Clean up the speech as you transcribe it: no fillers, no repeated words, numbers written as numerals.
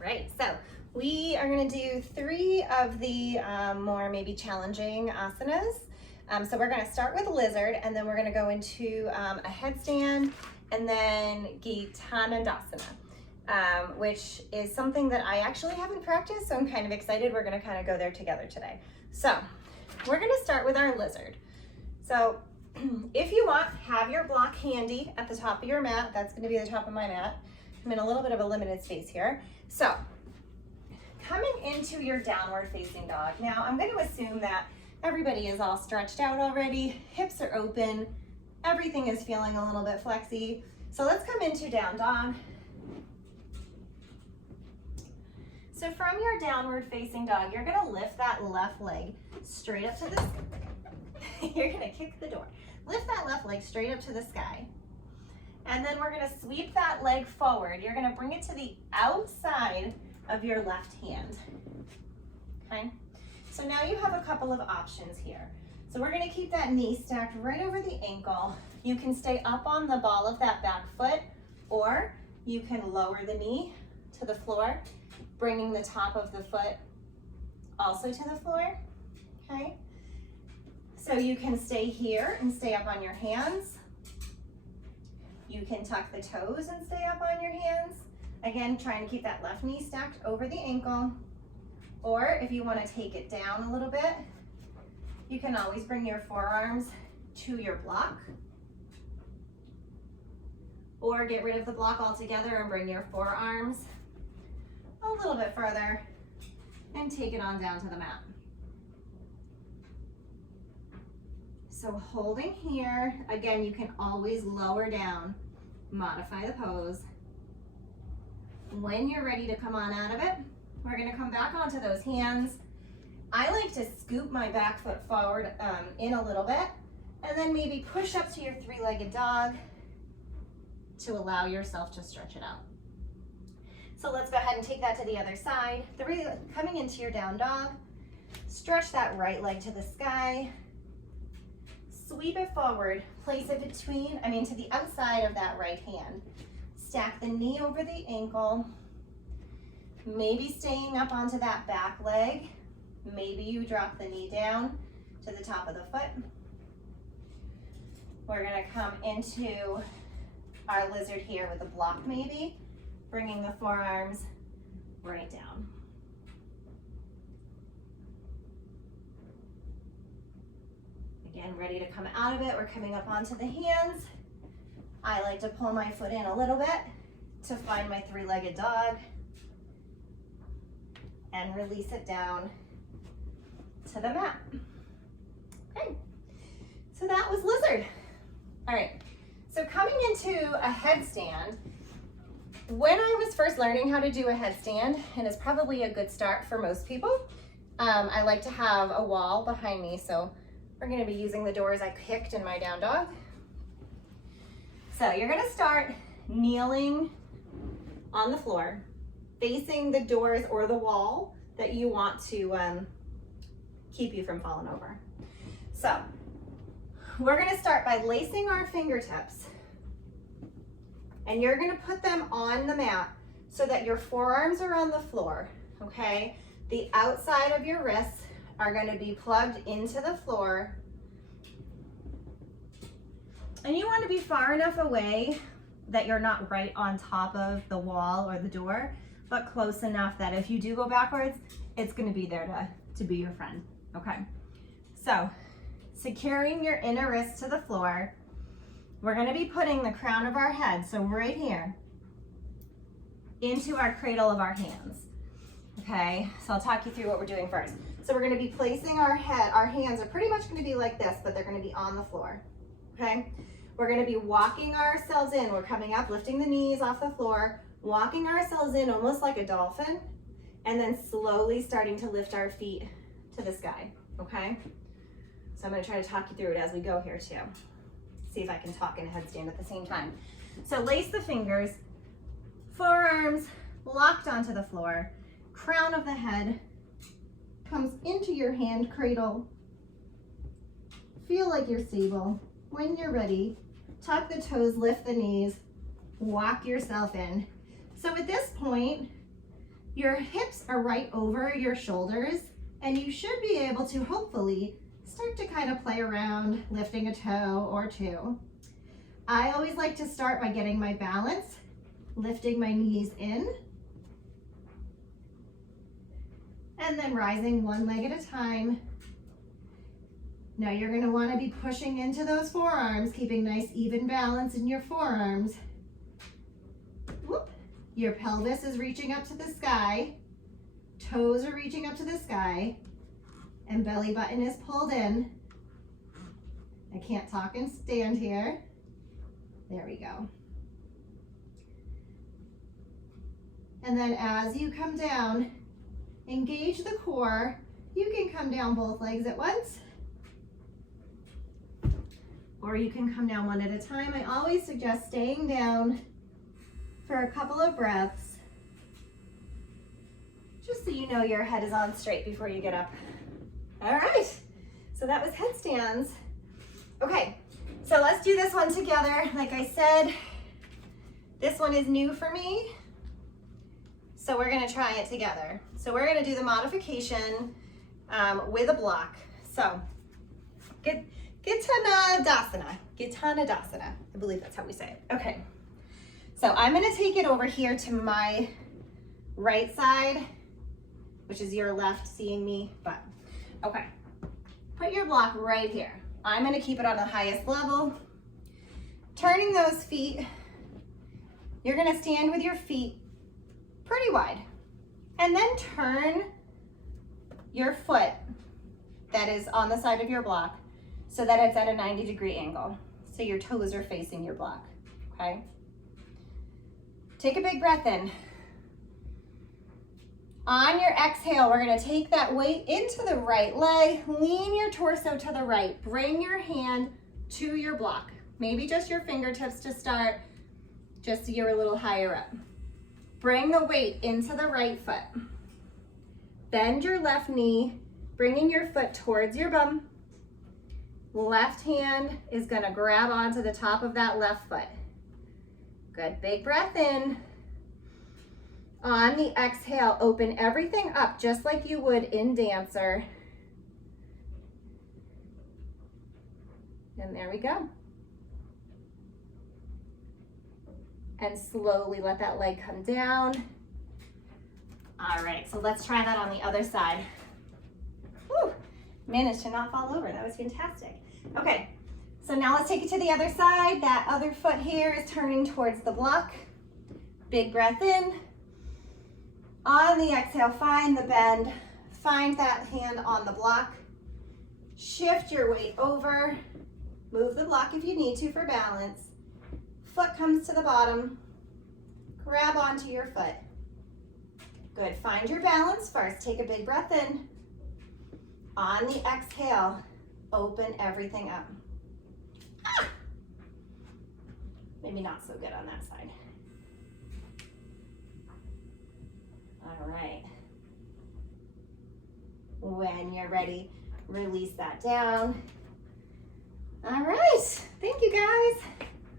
right, so we are going to do 3 of the more maybe challenging asanas. So we're going to start with lizard, and then we're going to go into a headstand, and then Gitanandasana, which is something that I actually haven't practiced, so I'm kind of excited. We're going to kind of go there together today. So we're going to start with our lizard. So if you want, have your block handy at the top of your mat. That's going to be the top of my mat. I'm in a little bit of a limited space here. So coming into your downward facing dog. Now I'm going to assume that everybody is all stretched out already. Hips are open. Everything is feeling a little bit flexy. So let's come into down dog. So from your downward facing dog, you're going to lift that left leg straight up to the sky. You're going to kick the door. Lift that left leg straight up to the sky. And then we're going to sweep that leg forward. You're going to bring it to the outside of your left hand. Okay? So now you have a couple of options here. So we're going to keep that knee stacked right over the ankle. You can stay up on the ball of that back foot, or you can lower the knee to the floor, bringing the top of the foot also to the floor. Okay? So you can stay here and stay up on your hands. You can tuck the toes and stay up on your hands. Again, trying to keep that left knee stacked over the ankle. Or if you want to take it down a little bit, you can always bring your forearms to your block. Or get rid of the block altogether and bring your forearms a little bit further and take it on down to the mat. So holding here, again, you can always lower down, modify the pose. When you're ready to come on out of it, we're gonna come back onto those hands. I like to scoop my back foot forward in a little bit, and then maybe push up to your 3-legged dog to allow yourself to stretch it out. So let's go ahead and take that to the other side. Coming into your down dog, stretch that right leg to the sky. Sweep it forward, place it to the outside of that right hand. Stack the knee over the ankle, maybe staying up onto that back leg. Maybe you drop the knee down to the top of the foot. We're gonna come into our lizard here with a block maybe, bringing the forearms right down. Again, ready to come out of it. We're coming up onto the hands. I like to pull my foot in a little bit to find my 3-legged dog and release it down to the mat. Okay, so that was lizard. All right, so coming into a headstand, when I was first learning how to do a headstand, and it's probably a good start for most people, I like to have a wall behind me, so we're going to be using the doors I picked in my down dog. So you're going to start kneeling on the floor, facing the doors or the wall that you want to keep you from falling over. So we're going to start by lacing our fingertips, and you're going to put them on the mat so that your forearms are on the floor, okay? The outside of your wrists are going to be plugged into the floor, and you want to be far enough away that you're not right on top of the wall or the door, but close enough that if you do go backwards, it's going to be there to be your friend. Okay, so securing your inner wrist to the floor, we're going to be putting the crown of our head, so right here, into our cradle of our hands. Okay, so I'll talk you through what we're doing first. So we're going to be placing our hands are pretty much going to be like this, but they're going to be on the floor. Okay, we're going to be walking ourselves in. We're coming up, lifting the knees off the floor, walking ourselves in almost like a dolphin, and then slowly starting to lift our feet to the sky. Okay, so I'm going to try to talk you through it as we go here too. See if I can talk in a headstand at the same time. So lace the fingers, forearms locked onto the floor, crown of the head comes into your hand cradle. Feel like you're stable. When you're ready, tuck the toes, lift the knees, walk yourself in. So at this point, Your hips are right over your shoulders, and you should be able to hopefully start to kind of play around, lifting a toe or two. I always like to start by getting my balance, lifting my knees in, and then rising one leg at a time. Now you're going to want to be pushing into those forearms, keeping nice even balance in your forearms. Whoop. Your pelvis is reaching up to the sky, toes are reaching up to the sky, and belly button is pulled in. I can't talk and stand here. There we go. And then as you come down, engage the core. You can come down both legs at once, or you can come down one at a time. I always suggest staying down for a couple of breaths, just so you know your head is on straight before you get up. All right, so that was headstands. Okay, so let's do this one together. Like I said, this one is new for me, so we're gonna try it together. So we're gonna do the modification with a block. So, Gitanadasana, I believe that's how we say it. Okay, so I'm gonna take it over here to my right side, which is your left seeing me, but okay. Put your block right here. I'm gonna keep it on the highest level. Turning those feet, you're gonna stand with your feet pretty wide, and then turn your foot that is on the side of your block so that it's at a 90-degree angle. So your toes are facing your block, okay? Take a big breath in. On your exhale, we're gonna take that weight into the right leg, lean your torso to the right, bring your hand to your block. Maybe just your fingertips to start, just so you're a little higher up. Bring the weight into the right foot. Bend your left knee, bringing your foot towards your bum. Left hand is gonna grab onto the top of that left foot. Good, big breath in. On the exhale, open everything up just like you would in Dancer. And there we go. And slowly let that leg come down. All right, so let's try that on the other side. Whew, managed to not fall over, that was fantastic. Okay, so now let's take it to the other side. That other foot here is turning towards the block. Big breath in. On the exhale, find the bend. Find that hand on the block. Shift your weight over. Move the block if you need to for balance. Foot comes to the bottom. Grab onto your foot. Good, find your balance first. Take a big breath in. On the exhale, open everything up. Ah! Maybe not so good on that side. All right. When you're ready, release that down. All right, thank you guys.